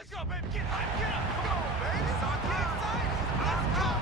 Let's go, baby. Get hype. Get up. Come on, baby. It's our time. Let's go.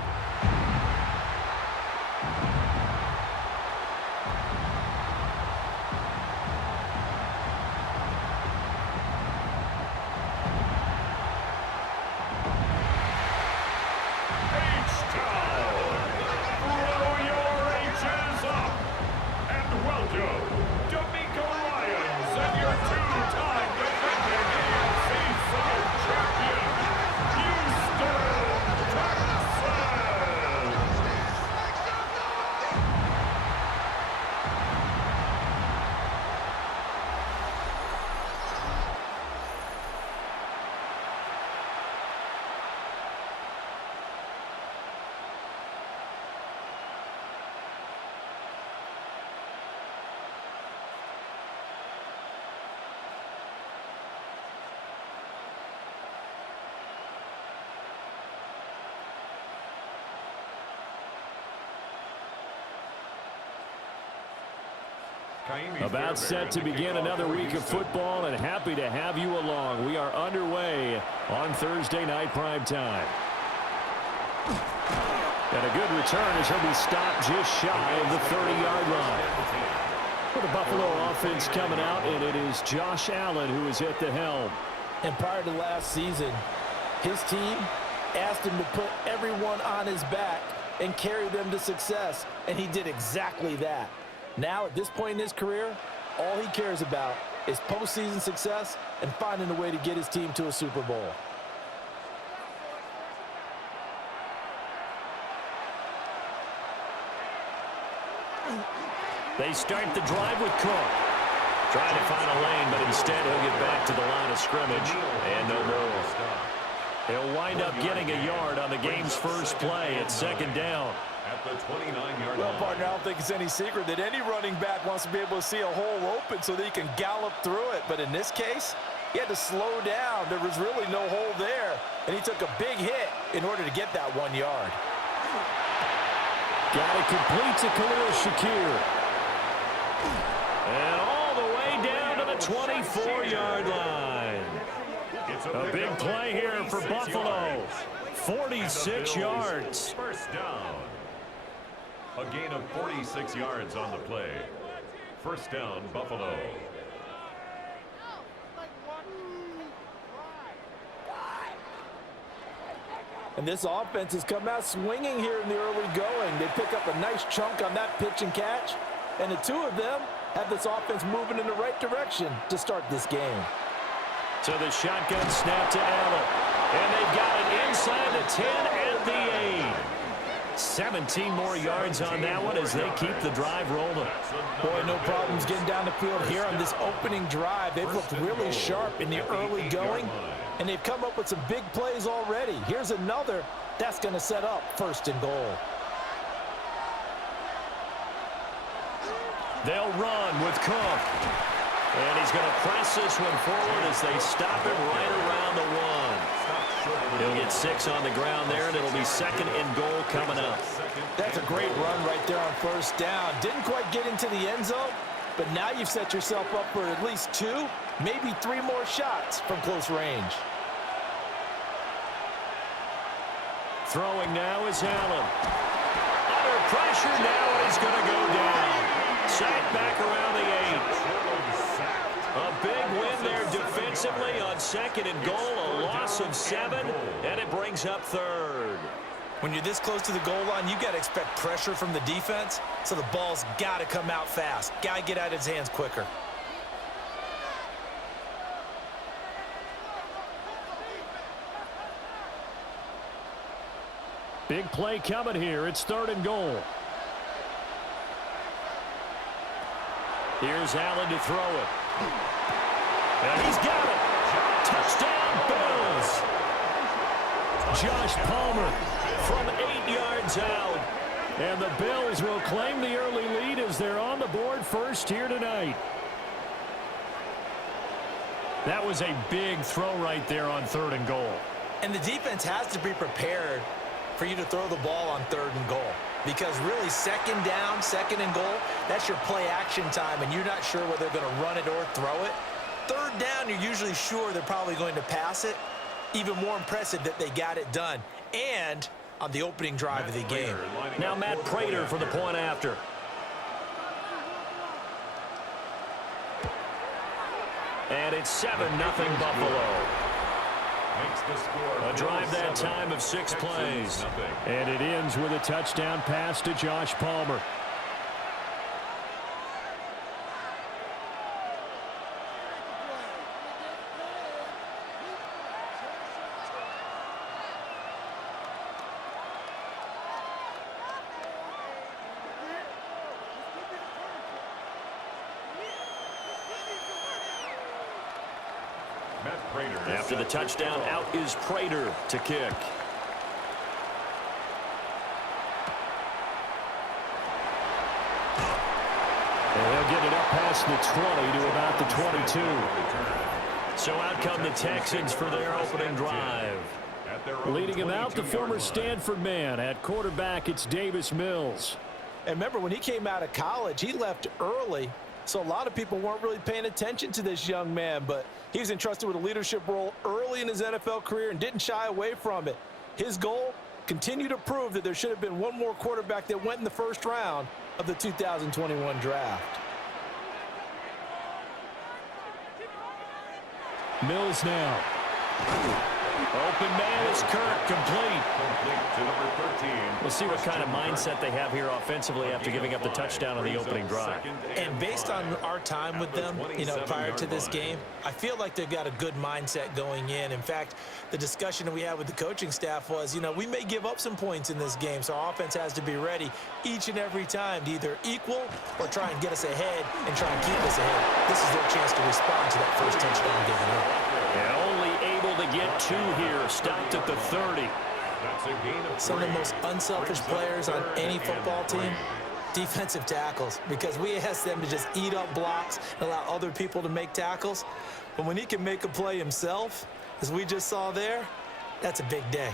About set to begin another week of football, and happy to have you along. We are underway on Thursday night prime time. And a good return as he'll be stopped just shy of the 30-yard line. For the Buffalo offense coming out, and it is Josh Allen who is at the helm. And prior to last season, his team asked him to put everyone on his back and carry them to success, and he did exactly that. Now, at this point in his career, all he cares about is postseason success and finding a way to get his team to a Super Bowl. They start the drive with Cook. Trying to find a lane, but instead he'll get back to the line of scrimmage and no more. He'll wind up getting a yard on the game's first play at second down. At the 29-yard line. Well, partner, I don't think it's any secret that any running back wants to be able to see a hole open so that he can gallop through it. But in this case, he had to slow down. There was really no hole there, and he took a big hit in order to get that 1 yard. Got it complete to Khalil Shakir. And all the way down to the 24-yard line. A big play here for Buffalo. 46 yards. First down. A gain of 46 yards on the play. First down, Buffalo. And this offense has come out swinging here in the early going. They pick up a nice chunk on that pitch and catch. And the two of them have this offense moving in the right direction to start this game. So the shotgun snap to Allen. And they've got it inside the 10 and the 8. 17 more yards on that one as they keep the drive rolling. Boy, no problems getting down the field here on this opening drive. They've looked really sharp in the early going, and they've come up with some big plays already. Here's another that's going to set up first and goal. They'll run with Cook. And he's going to press this one forward as they stop him right around the 1. He'll get 6 on the ground there, and it'll be second and goal coming up. That's a great run right there on first down. Didn't quite get into the end zone, but now you've set yourself up for at least 2, maybe 3 more shots from close range. Throwing now is Allen. Under pressure now, he's going to go down. Sacked back around the 8. A big win there defensively on second and goal, a loss of 7, and it brings up third. When you're this close to the goal line, you've got to expect pressure from the defense, so the ball's got to come out fast. Got to get out of his hands quicker. Big play coming here. It's third and goal. Here's Allen to throw it. And he's got it. Touchdown, Bills. Josh Palmer from 8 yards out. And the Bills will claim the early lead as they're on the board first here tonight. That was a big throw right there on third and goal. And the defense has to be prepared for you to throw the ball on third and goal. Because really, second down, second and goal, that's your play action time, and you're not sure whether they're going to run it or throw it. Third down, you're usually sure they're probably going to pass it. even more impressive that they got it done. And on the opening drive of the game. Now Matt Prater for the point after. And it's 7-0 Buffalo. A drive that time of 6 plays. And it ends with a touchdown pass to Josh Palmer. After the touchdown, out is Prater to kick. And he'll get it up past the 20 to about the 22. So out come the Texans for their opening drive. Leading him out, the former Stanford man. At quarterback, it's Davis Mills. And remember, when he came out of college, he left early. So a lot of people weren't really paying attention to this young man, but he was entrusted with a leadership role early in his NFL career and didn't shy away from it. His goal, continue to prove that there should have been one more quarterback that went in the first round of the 2021 draft. Mills now. Open man is Kirk, complete. To number 13. We'll see what kind of mindset they have here offensively after giving up the touchdown on the opening drive. And based on our time with them, prior to this game, I feel like they've got a good mindset going in. In fact, the discussion that we had with the coaching staff was, we may give up some points in this game, so our offense has to be ready each and every time to either equal or try and get us ahead and try and keep us ahead. This is their chance to respond to that first touchdown given up. And only able to get 2 here, stopped at the 30. Some of the most unselfish players on any football team, defensive tackles, because we ask them to just eat up blocks and allow other people to make tackles. But when he can make a play himself, as we just saw there, that's a big day.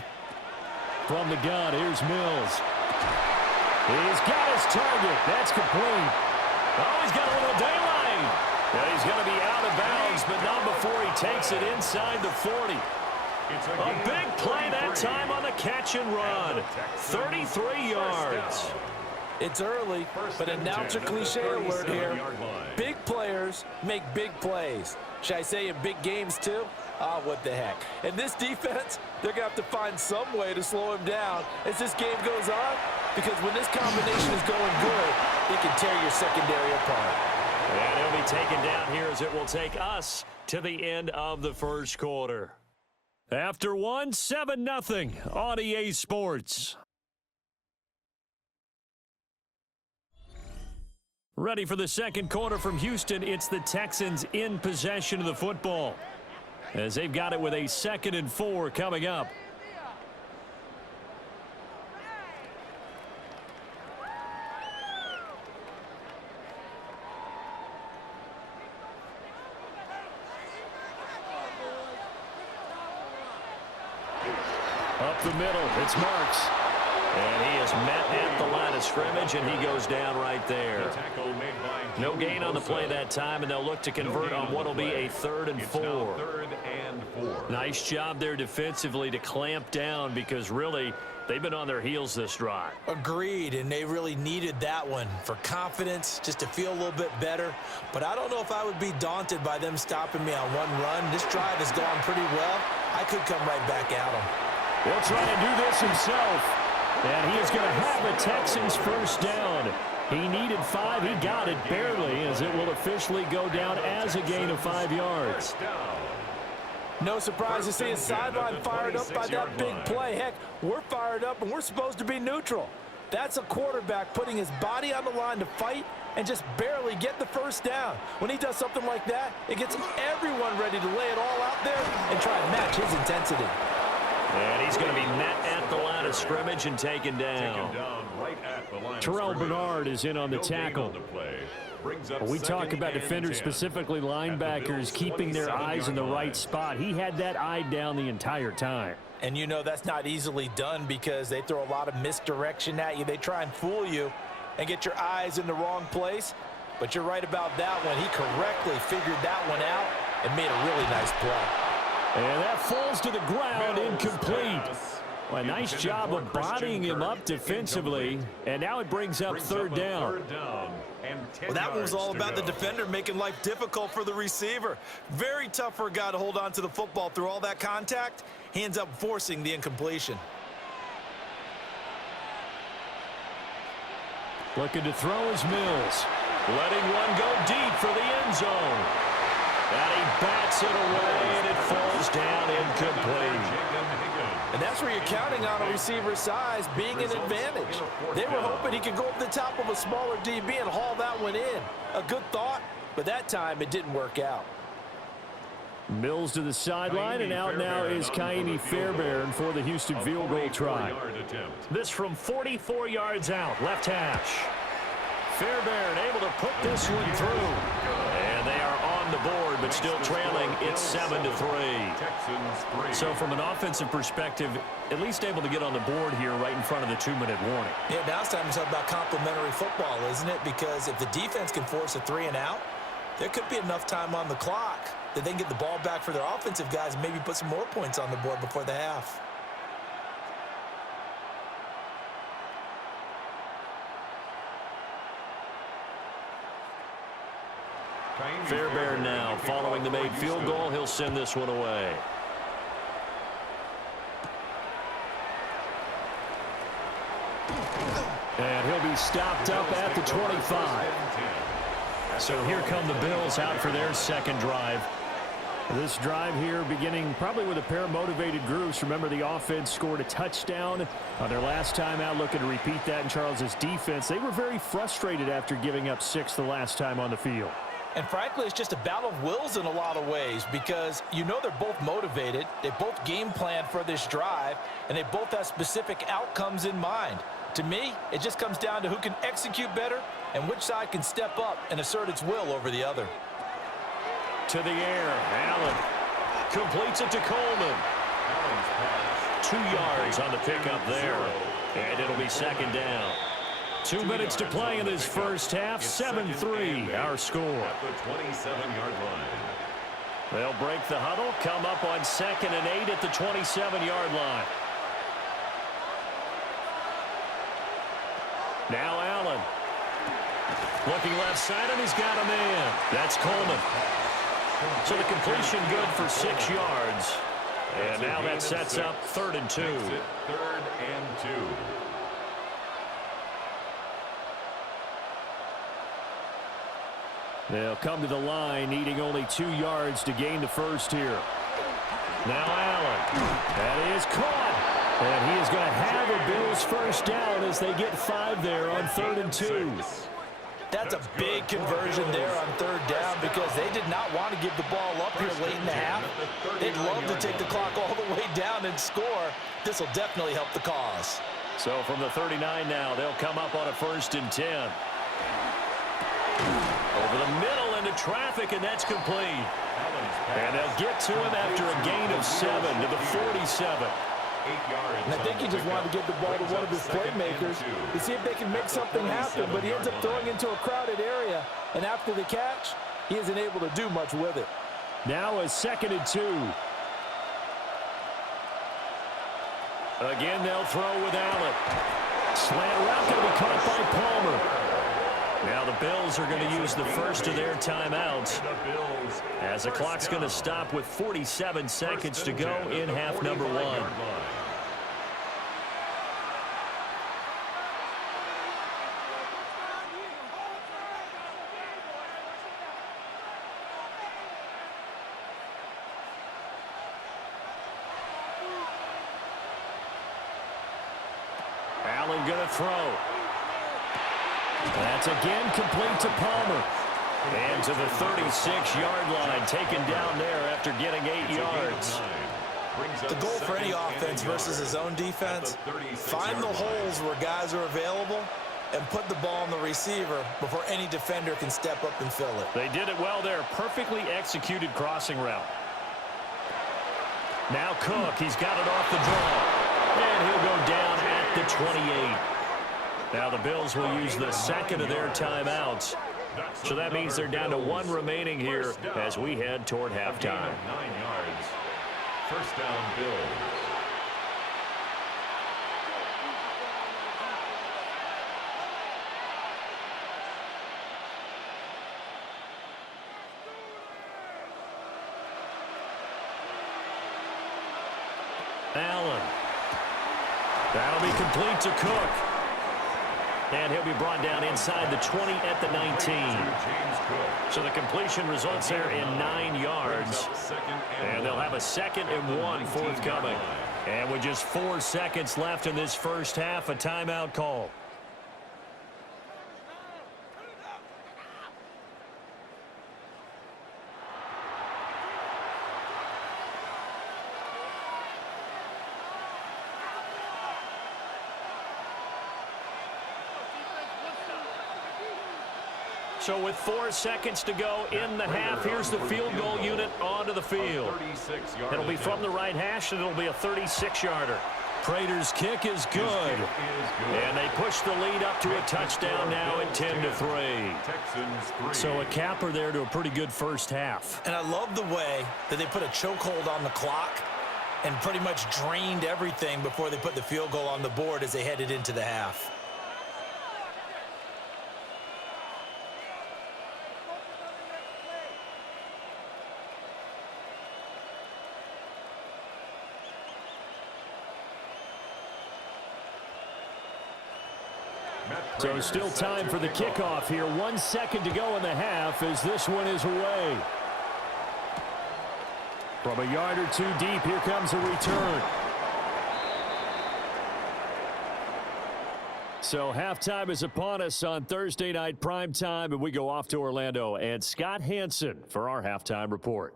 From the gun, here's Mills. He's got his target. That's complete. Oh, he's got a little daylight. And he's going to be out of bounds, but not before he takes it inside the 40. A big play that time on the catch and run. 33 yards. It's early, but announcer cliche alert here. Big players make big plays. Should I say in big games too? Ah, what the heck. And this defense, they're going to have to find some way to slow him down as this game goes on, because when this combination is going good, they can tear your secondary apart. And he'll be taken down here as it will take us to the end of the first quarter. After 1, 7-0 on EA Sports. Ready for the second quarter from Houston. It's the Texans in possession of the football, as they've got it with a 2nd and 4 coming up. Up the middle, it's Marks. And he is met at the line of scrimmage, and he goes down right there. No gain on the play that time, and they'll look to convert on what will be a 3rd and 4. Nice job there defensively to clamp down, because really they've been on their heels this drive. Agreed, and they really needed that one for confidence, just to feel a little bit better. But I don't know if I would be daunted by them stopping me on one run. This drive has gone pretty well. I could come right back at them. He'll try to do this himself. And he is going to have the Texans first down. He needed 5. He got it barely, as it will officially go down as a gain of 5 yards. No surprise to see his sideline fired up by that big play. Heck, we're fired up, and we're supposed to be neutral. That's a quarterback putting his body on the line to fight and just barely get the first down. When he does something like that, it gets everyone ready to lay it all out there and try and match his intensity. And he's going to be met at the line of scrimmage and taken down. Terrell Bernard is in on the tackle. We talk about defenders, specifically linebackers, keeping their eyes in the right spot. He had that eye down the entire time. And that's not easily done, because they throw a lot of misdirection at you. They try and fool you and get your eyes in the wrong place. But you're right about that one. He correctly figured that one out and made a really nice play. And that falls to the ground, incomplete. Well, a nice job of bodying him up defensively. And now it brings up third down. Well, that one was all about the defender making life difficult for the receiver. Very tough for a guy to hold on to the football through all that contact. He ends up forcing the incompletion. Looking to throw is Mills. Letting one go deep for the end zone. And he bats it away, and it falls down incomplete. And that's where you're counting on a receiver's size being an advantage. They were hoping he could go up the top of a smaller DB and haul that one in. A good thought, but that time it didn't work out. Mills to the sideline, and out now is Kaimi Fairbairn for the Houston field goal try. This from 44 yards out, left hash. Fairbairn able to put this one through. And they are on the board, but still trailing. It's 7-3. So from an offensive perspective, at least able to get on the board here right in front of the 2-minute warning. Yeah, now it's time to talk about complimentary football, isn't it? Because if the defense can force a 3 and out, there could be enough time on the clock that they can get the ball back for their offensive guys and maybe put some more points on the board before the half. Fairbairn now following the made field goal. He'll send this one away. And he'll be stopped up at the 25. So here come the Bills out for their second drive. This drive here beginning probably with a pair of motivated groups. Remember, the offense scored a touchdown on their last time out. Looking to repeat that in Charles's defense. They were very frustrated after giving up 6 the last time on the field. And frankly, it's just a battle of wills in a lot of ways because you know they're both motivated. They both game plan for this drive, and they both have specific outcomes in mind. To me, it just comes down to who can execute better and which side can step up and assert its will over the other. To the air, Allen completes it to Coleman. 2 yards on the pickup there, and it'll be second down. 2 minutes to play in this first half. 7-3 our score. At the 27-yard line. They'll break the huddle, come up on 2nd and 8 at the 27-yard line. Now Allen. Looking left side, and he's got a man. That's Coleman. So the completion good for 6 yards. And now that sets up 3rd and 2. 3rd and 2. They'll come to the line, needing only 2 yards to gain the first here. Now Allen. That is caught. And he is going to have a Bills first down as they get 5 there on 3rd and 2. That's a big conversion there on 3rd down because they did not want to give the ball up here late in the half. They'd love to take the clock all the way down and score. This will definitely help the cause. So from the 39 now, they'll come up on a 1st and 10. Over the middle into traffic, and that's complete. And they'll get to him after a gain of 7 to the 47. 8 yards. And I think he just wanted to get the ball to one of his playmakers to see if they can make something happen, but he ends up throwing into a crowded area, and after the catch, he isn't able to do much with it. Now a 2nd and 2. Again, they'll throw with Allen. Slant route going to be caught by Palmer. Now the Bills are going to use the first of their timeouts as the clock's going to stop with 47 seconds to go in half number 1. Allen going to throw. That's again complete to Palmer. And to the 36-yard line, taken down there after getting 8 yards. The goal for any offense versus his own defense, find the holes where guys are available and put the ball on the receiver before any defender can step up and fill it. They did it well there. Perfectly executed crossing route. Now Cook, he's got it off the draw. And he'll go down at the 28. Now the Bills will use the 2nd of their timeouts. So that means they're down to 1 remaining here as we head toward halftime. First down, Bills. Allen. That'll be complete to Cook. And he'll be brought down inside the 20 at the 19. So the completion results there in 9 yards. And they'll have a 2nd and 1 forthcoming. And with just 4 seconds left in this first half, a timeout call. So with 4 seconds to go in the half, here's the field goal unit onto the field. It'll be from the right hash, and it'll be a 36-yarder. Prater's kick is good. And they push the lead up to a touchdown now at 10-3. So a capper there to a pretty good first half. And I love the way that they put a chokehold on the clock and pretty much drained everything before they put the field goal on the board as they headed into the half. So still time for the kickoff here. 1 second to go in the half as this one is away. From a yard or two deep, here comes a return. So halftime is upon us on Thursday night primetime, and we go off to Orlando. And Scott Hansen for our halftime report.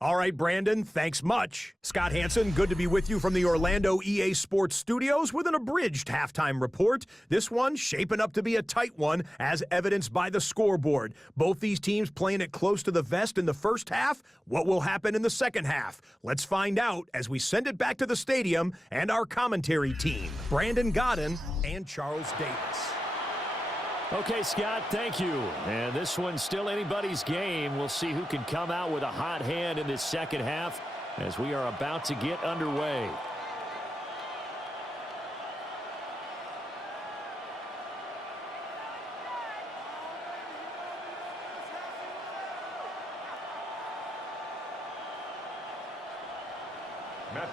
All right, Brandon, thanks much. Scott Hansen, good to be with you from the Orlando EA Sports Studios with an abridged halftime report. This one shaping up to be a tight one, as evidenced by the scoreboard. Both these teams playing it close to the vest in the first half. What will happen in the second half? Let's find out as we send it back to the stadium and our commentary team, Brandon Godden and Charles Davis. Okay, Scott, thank you. And this one's still anybody's game. We'll see who can come out with a hot hand in this second half as we are about to get underway.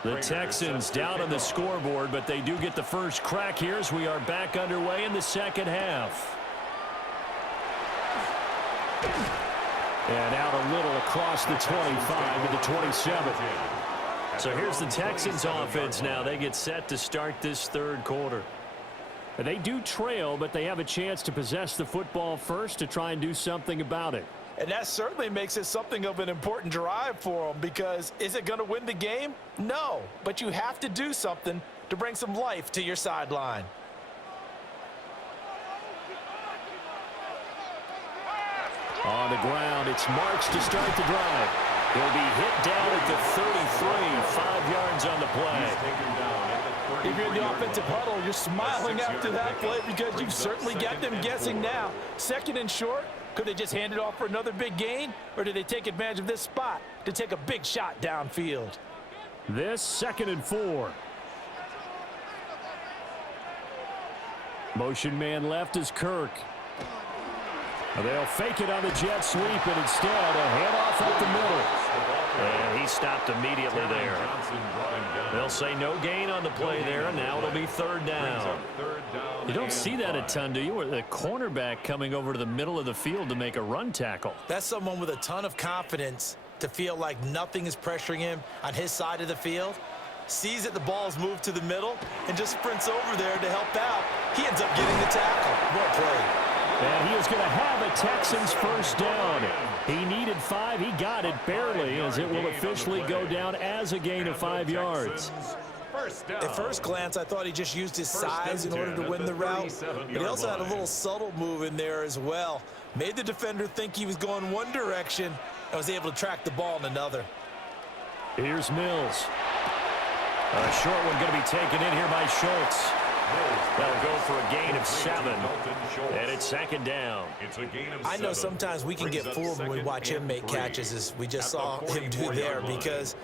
The Texans down on the scoreboard, but they do get the first crack here as we are back underway in the second half. And out a little across the 25 to the 27. So here's the Texans offense now. They get set to start this third quarter. They do trail, but they have a chance to possess the football first to try and do something about it. And that certainly makes it something of an important drive for them, because is it going to win the game? No, but you have to do something to bring some life to your sideline. On the ground, it's Marks to start the drive. He'll be hit down at the 33, 5 yards on the play. If you're in the offensive huddle, you're smiling after that play because you've certainly got them guessing now. Second and short, could they just hand it off for another big gain, or do they take advantage of this spot to take a big shot downfield? This 2nd and 4. Motion man left is Kirk. They'll fake it on the jet sweep, and instead a handoff up the middle. And he stopped immediately there. They'll say no gain on the play there, and now it'll be third down. You don't see that a ton, do you? Where the cornerback coming over to the middle of the field to make a run tackle. That's someone with a ton of confidence to feel like nothing is pressuring him on his side of the field. Sees that the ball's moved to the middle and just sprints over there to help out. He ends up getting the tackle. What a play. And he is going to have a Texans first down. He needed 5. He got it barely, as it will officially go down as a gain of 5 yards. At first glance, I thought he just used his size in order to win the route, but he also had a little subtle move in there as well. Made the defender think he was going one direction and was able to track the ball in another. Here's Mills. A short one going to be taken in here by Schultz. They'll go for a gain of 7, and it's 2nd down. I know sometimes we can get fooled when we watch him make catches, as we just saw him do there, because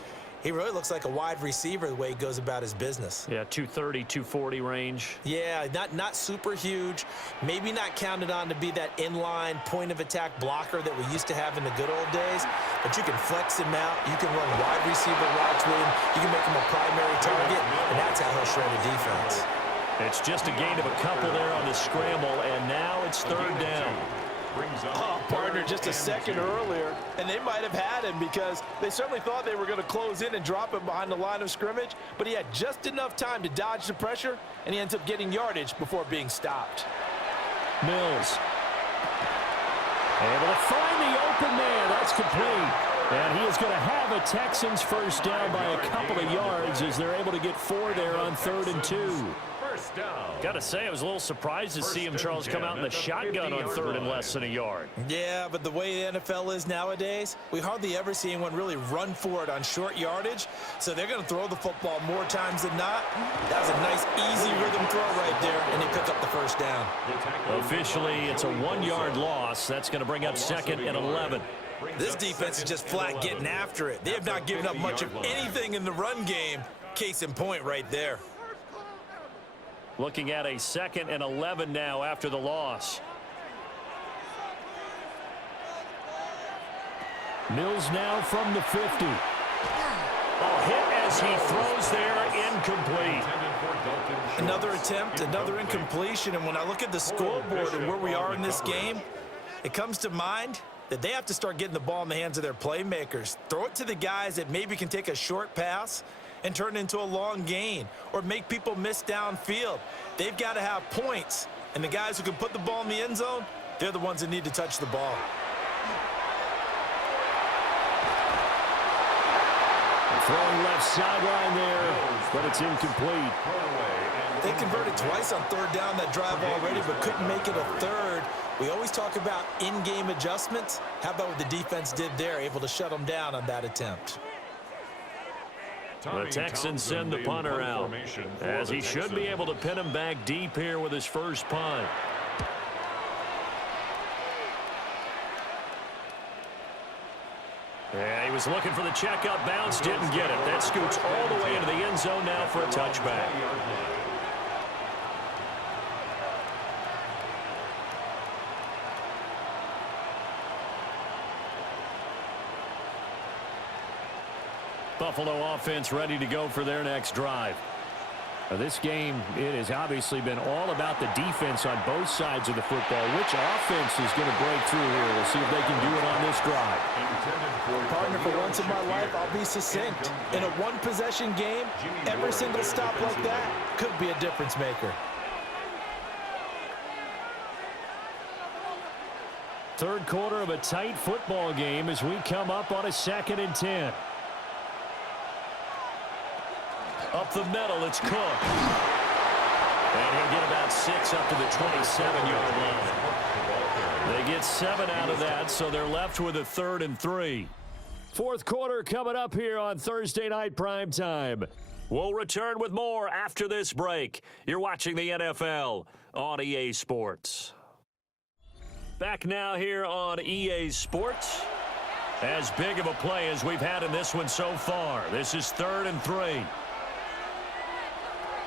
He really looks like a wide receiver the way he goes about his business. Yeah, 230, 240 range. Yeah, not super huge. Maybe not counted on to be that inline point-of-attack blocker that we used to have in the good old days. But you can flex him out. You can run wide receiver routes with him. You can make him a primary target, and that's how he'll shred a defense. It's just a gain of a couple there on the scramble, and now it's third down. Oh, partner, just a second earlier, and they might have had him because they certainly thought they were going to close in and drop him behind the line of scrimmage, but he had just enough time to dodge the pressure, and he ends up getting yardage before being stopped. Mills. Able to find the open man. That's complete. And he is going to have a Texans first down by a couple of yards as they're able to get 4 there on 3rd and 2. Got to say, I was a little surprised to see him, Charles, come out in the shotgun on 3rd and less than a yard. Yeah, but the way the NFL is nowadays, we hardly ever see anyone really run for it on short yardage, so they're going to throw the football more times than not. That was a nice, easy rhythm throw right there, and they pick up the first down. Officially, it's a 1-yard loss. That's going to bring up 2nd and 11. This defense is just flat getting after it. They have not given up much of anything in the run game. Case in point right there. Looking at a 2nd and 11 now after the loss. Mills now from the 50. A hit as he throws there, incomplete. Another attempt, another incompletion, and when I look at the scoreboard and where we are in this game, it comes to mind that they have to start getting the ball in the hands of their playmakers. Throw it to the guys that maybe can take a short pass and turn it into a long gain or make people miss downfield. They've got to have points, and the guys who can put the ball in the end zone, they're the ones that need to touch the ball. Throwing left sideline there, but it's incomplete. They converted twice on 3rd down that drive already, but couldn't make it a 3rd. We always talk about in-game adjustments. How about what the defense did there, able to shut them down on that attempt? The Texans send the punter out, as he should be able to pin him back deep here with his first punt. Yeah, he was looking for the checkup bounce, didn't get it. That scoots all the way into the end zone now for a touchback. Buffalo offense ready to go for their next drive. This game, it has obviously been all about the defense on both sides of the football. Which offense is going to break through here? We'll see if they can do it on this drive. Partner, for once in my life, I'll be succinct. In a one-possession game, every single stop like that could be a difference maker. Third quarter of a tight football game as we come up on a 2nd and 10. Up the middle, it's Cook. And he'll get about 6 up to the 27-yard line. They get 7 out of that, so they're left with a 3rd and 3. Fourth quarter coming up here on Thursday Night Primetime. We'll return with more after this break. You're watching the NFL on EA Sports. Back now here on EA Sports. As big of a play as we've had in this one so far. This is 3rd and 3.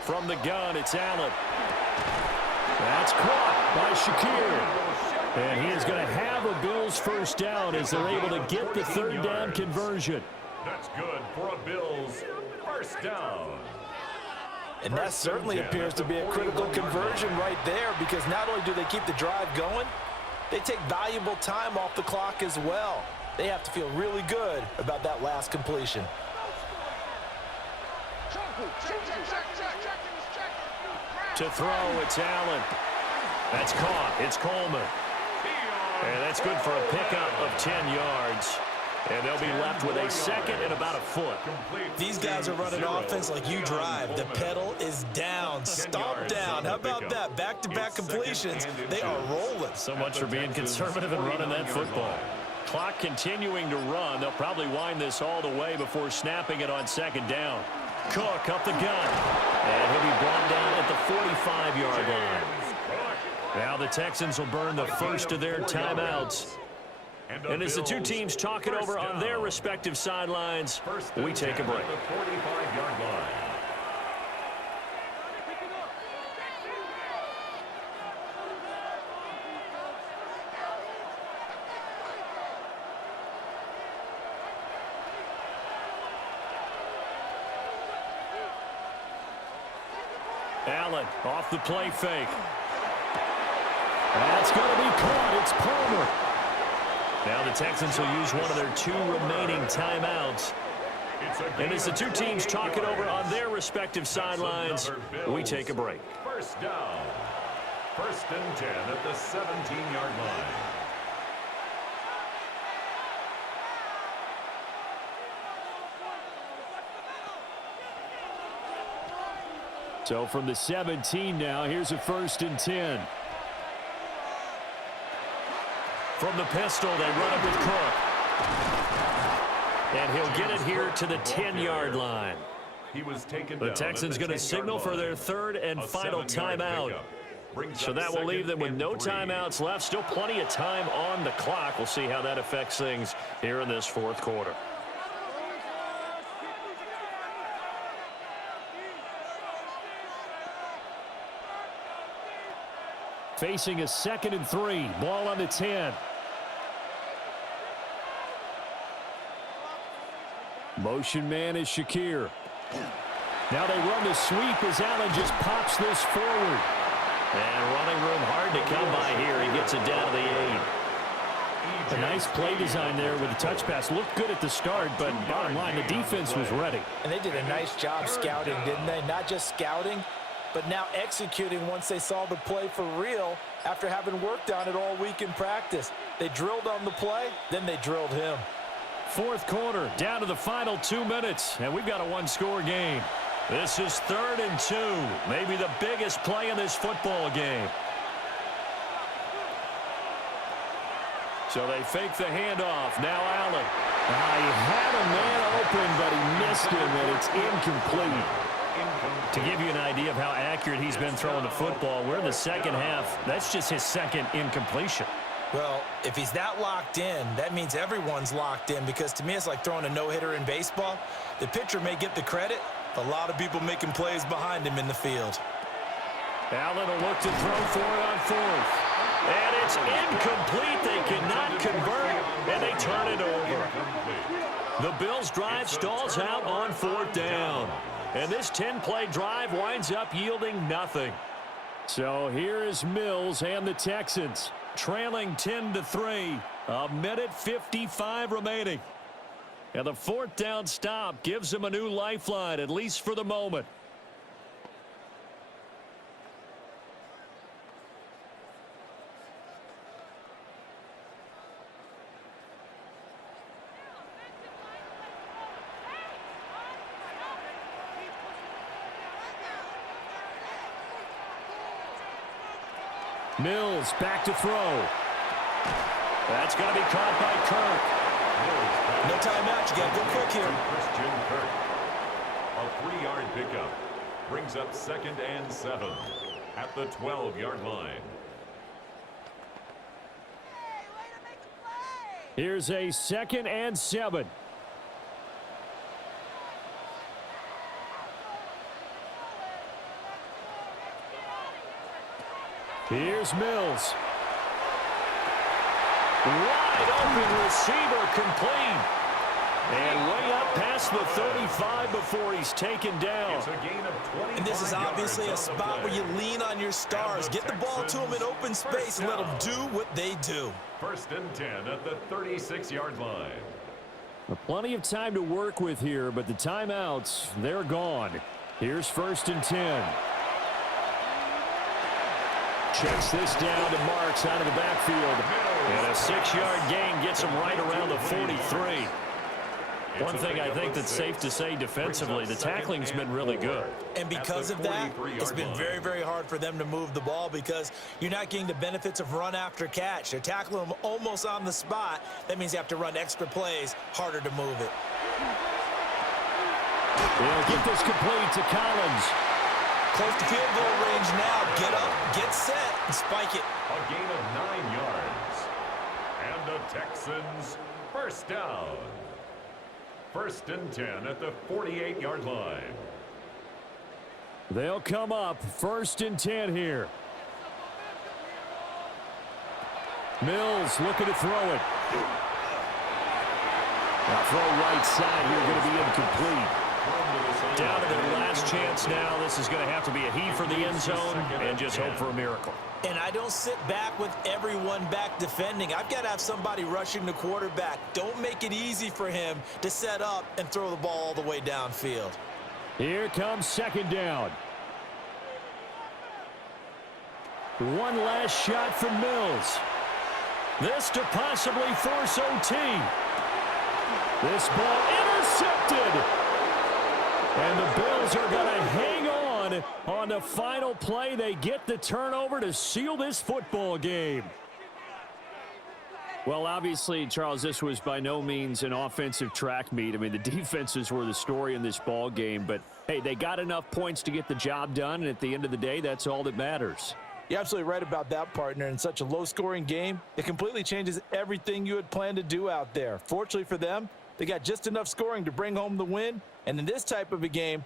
From the gun, it's Allen. That's caught by Shakir. And he is going to have a Bills first down as they're able to get the 3rd down conversion. That's good for a Bills first down. And that certainly appears to be a critical conversion right there, because not only do they keep the drive going, they take valuable time off the clock as well. They have to feel really good about that last completion. To throw, it's Allen. That's caught. It's Coleman. And that's good for a pickup of 10 yards. And they'll be left with a 2nd and about a foot. These guys are running offense like you drive. The pedal is down. Stomp down. How about that? Back-to-back completions. They are rolling. So much for being conservative and running that football. Clock continuing to run. They'll probably wind this all the way before snapping it on 2nd down. Cook up the gun. And he'll be brought down at the 45-yard line. Now the Texans will burn the first of their timeouts. And as the two teams talk it over on their respective sidelines, we take a break. At the 45-yard line. Allen off the play fake. That's going to be caught. It's Palmer. Now the Texans will use one of their 2 remaining timeouts. And as the two teams talk it over on their respective sidelines, we take a break. First down. 1st and 10 at the 17-yard line. So from the 17 now, here's a 1st and 10. From the pistol, they run it with Cook. And he'll get it here to the 10-yard line. The Texans going to signal for their 3rd and final timeout. So that will leave them with no timeouts left. Still plenty of time on the clock. We'll see how that affects things here in this 4th quarter. Facing a 2nd and 3. Ball on the 10. Motion man is Shakir. Now they run the sweep as Allen just pops this forward. And running room hard to come by here. He gets it down to the 8. A nice play design there with the touch pass. Looked good at the start, but bottom line, the defense was ready. And they did a nice job scouting, didn't they? Not just scouting, but now executing once they saw the play for real after having worked on it all week in practice. They drilled on the play, then they drilled him. 4th quarter, down to the final 2 minutes, and we've got a 1-score game. This is 3rd and 2, maybe the biggest play in this football game. So they fake the handoff. Now Allen. He had a man open, but he missed him, and it's incomplete. To give you an idea of how accurate he's been throwing the football, we're in the 2nd half. That's just his 2nd incompletion. Well, if he's that locked in, that means everyone's locked in, because to me it's like throwing a no-hitter in baseball. The pitcher may get the credit, but a lot of people making plays behind him in the field. Allen will look to throw for it on 4th. And it's incomplete. They cannot convert, and they turn it over. The Bills' drive stalls out on 4th down. And this 10-play drive winds up yielding nothing. So here is Mills and the Texans trailing 10-3. A minute 55 remaining. And the 4th down stop gives them a new lifeline, at least for the moment. Mills back to throw. That's going to be caught by Kirk. No timeout. You got to go quick here. Christian Kirk. A 3-yard pickup brings up 2nd and 7 at the 12-yard line. Here's a 2nd and 7. Here's Mills. Wide open receiver, complete. And way up past the 35 before he's taken down. It's a gain of 20. And this is obviously a spot where you lean on your stars. Get the ball to them in open space and let them do what they do. 1st and 10 at the 36-yard line. Plenty of time to work with here, but the timeouts, they're gone. Here's 1st and 10. Checks this down to Marks out of the backfield. And a 6-yard gain gets him right around the 43. One thing I think that's safe to say defensively, the tackling's been really good. And because of that, it's been very, very hard for them to move the ball because you're not getting the benefits of run after catch. They're tackling them almost on the spot. That means you have to run extra plays, harder to move it. They'll get this complete to Collins. Close to field goal range now. Get up, get set, and spike it. A gain of 9 yards. And the Texans first down. 1st and 10 at the 48-yard line. They'll come up 1st and 10 here. Mills looking to throw it. Now throw right side here, going to be incomplete. Down to their last chance now. This is going to have to be a heave for the end zone and just hope for a miracle. And I don't sit back with everyone back defending. I've got to have somebody rushing the quarterback. Don't make it easy for him to set up and throw the ball all the way downfield. Here comes 2nd down. One last shot from Mills. This to possibly force OT. This ball intercepted. And the Bills are going to hang on the final play. They get the turnover to seal this football game. Well, obviously, Charles, this was by no means an offensive track meet. I mean, the defenses were the story in this ball game. But, hey, they got enough points to get the job done. And at the end of the day, that's all that matters. You're absolutely right about that, partner. In such a low-scoring game, it completely changes everything you had planned to do out there. Fortunately for them, they got just enough scoring to bring home the win. And in this type of a game,